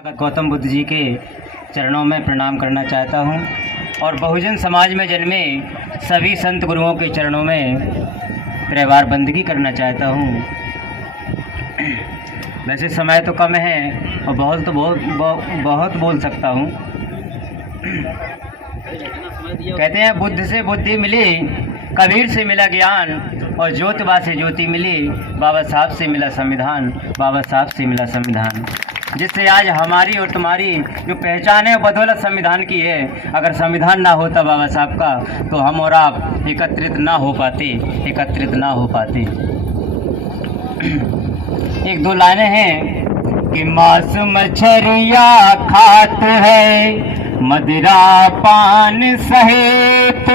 गौतम बुद्ध जी के चरणों में प्रणाम करना चाहता हूँ और बहुजन समाज में जन्मे सभी संत गुरुओं के चरणों में त्रिवार बंदगी करना चाहता हूँ। वैसे समय तो कम है और बहुत बोल सकता हूँ। कहते हैं बुद्ध से बुद्धि मिली, कबीर से मिला ज्ञान और ज्योतिबा से ज्योति मिली, बाबा साहब से मिला संविधान, बाबा साहब से मिला संविधान, जिससे आज हमारी और तुम्हारी जो पहचान है बदौलत संविधान की है। अगर संविधान ना होता बाबा साहब का तो हम और आप एकत्रित ना हो पाते। एक दो लाइनें हैं कि मांस मछरिया खात है, मदिरा पान सहित,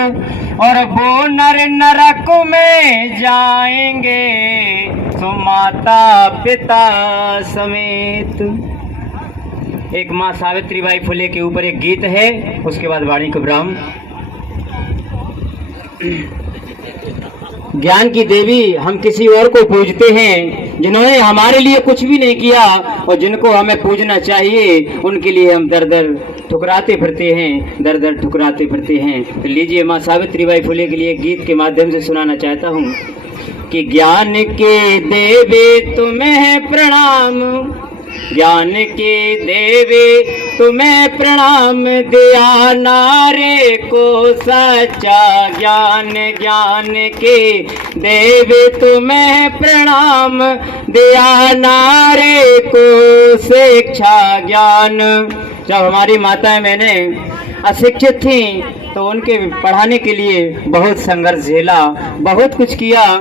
और वो नर नरक में जाएंगे तो माता पिता समेत। एक माँ सावित्रीबाई फुले के ऊपर एक गीत है, उसके बाद वाणी को विराम। ज्ञान की देवी हम किसी और को पूजते हैं जिन्होंने हमारे लिए कुछ भी नहीं किया, और जिनको हमें पूजना चाहिए उनके लिए हम दर दर ठुकराते फिरते हैं। तो लीजिए माँ सावित्रीबाई फुले के लिए गीत के माध्यम से सुनाना चाहता हूँ कि ज्ञान के देवे तुम्हें प्रणाम, ज्ञान के देवे तुम्हें प्रणाम, दिया नारे को सच्चा ज्ञान। ज्ञान के देवे तुम्हें प्रणाम, दिया नारे को शिक्षा ज्ञान। जब हमारी माताएं मैंने अशिक्षित थी तो उनके पढ़ाने के लिए बहुत संघर्ष झेला, बहुत कुछ किया।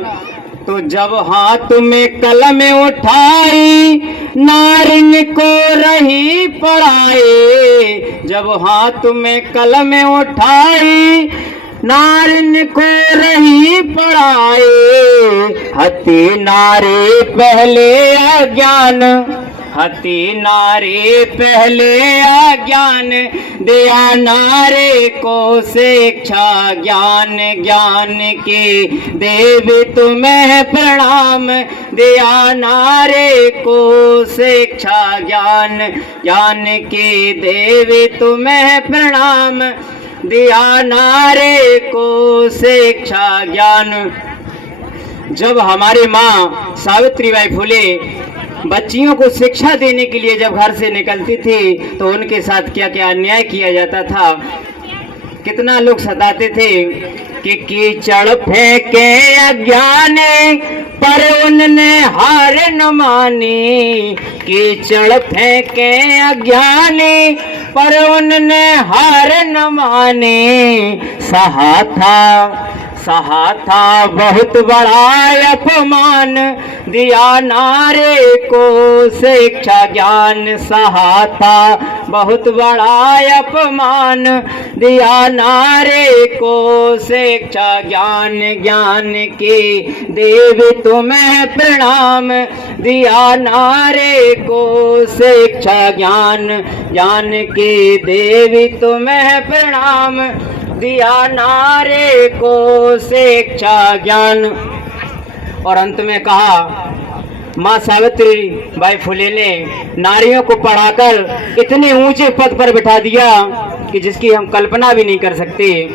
तो जब हाथ में कलम उठाई नारिन को रही पढ़ाए, जब हाथ में कलम उठाई नारिन को रही पढ़ाए, हती नारे पहले अज्ञान, हती नारे पहले अज्ञान, दिया नारे को शिक्षा ज्ञान। ज्ञान के देवी तुम्हें प्रणाम, दिया नारे को शिक्षा ज्ञान। ज्ञान के देवी तुम्हें प्रणाम, दिया नारे को शिक्षा ज्ञान। जब हमारी माँ सावित्रीबाई फुले बच्चियों को शिक्षा देने के लिए जब घर से निकलती थी तो उनके साथ क्या क्या अन्याय किया जाता था, कितना लोग सताते थे कि कीचड़ फेंके अज्ञानी पर उनने हार न मानी, कीचड़ फेंके अज्ञानी पर उनने हार न मानी, सहा था बहुत बड़ा अपमान, दिया नारे को शिक्षा ज्ञान। सहा था बहुत बड़ा अपमान, दिया नारे को शिक्षा ज्ञान। ज्ञान के देवी तुम्हें प्रणाम, दिया नारे को शिक्षा ज्ञान। ज्ञान के देवी तुम्हें प्रणाम, दिया नारे को शिक्षा ज्ञान। और अंत में कहा माँ सावित्रीबाई फुले ने नारियों को पढ़ाकर इतने ऊंचे पद पर बिठा दिया कि जिसकी हम कल्पना भी नहीं कर सकते।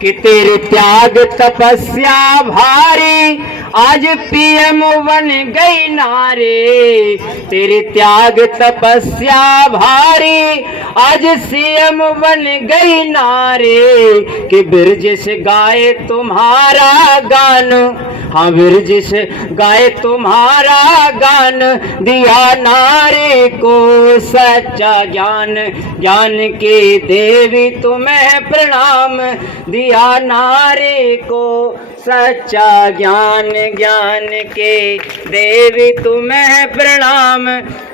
कि तेरे त्याग तपस्या भारी, आज पीएम बन गई नारे, तेरे त्याग तपस्या भारी, आज सीएम बन गई नारे। कि बिरज से गाए तुम्हारा गान, हाँ बिरज से गाए तुम्हारा गान, दिया नारे को सच्चा ज्ञान। ज्ञान के देवी तुम्हें प्रणाम, दिया नारे को सच्चा ज्ञान। ज्ञान के देवी तुम्हें प्रणाम,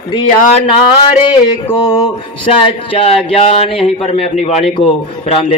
दिया नारे को सच्चा ज्ञान। यहीं पर मैं अपनी वाणी को विराम देता हूं।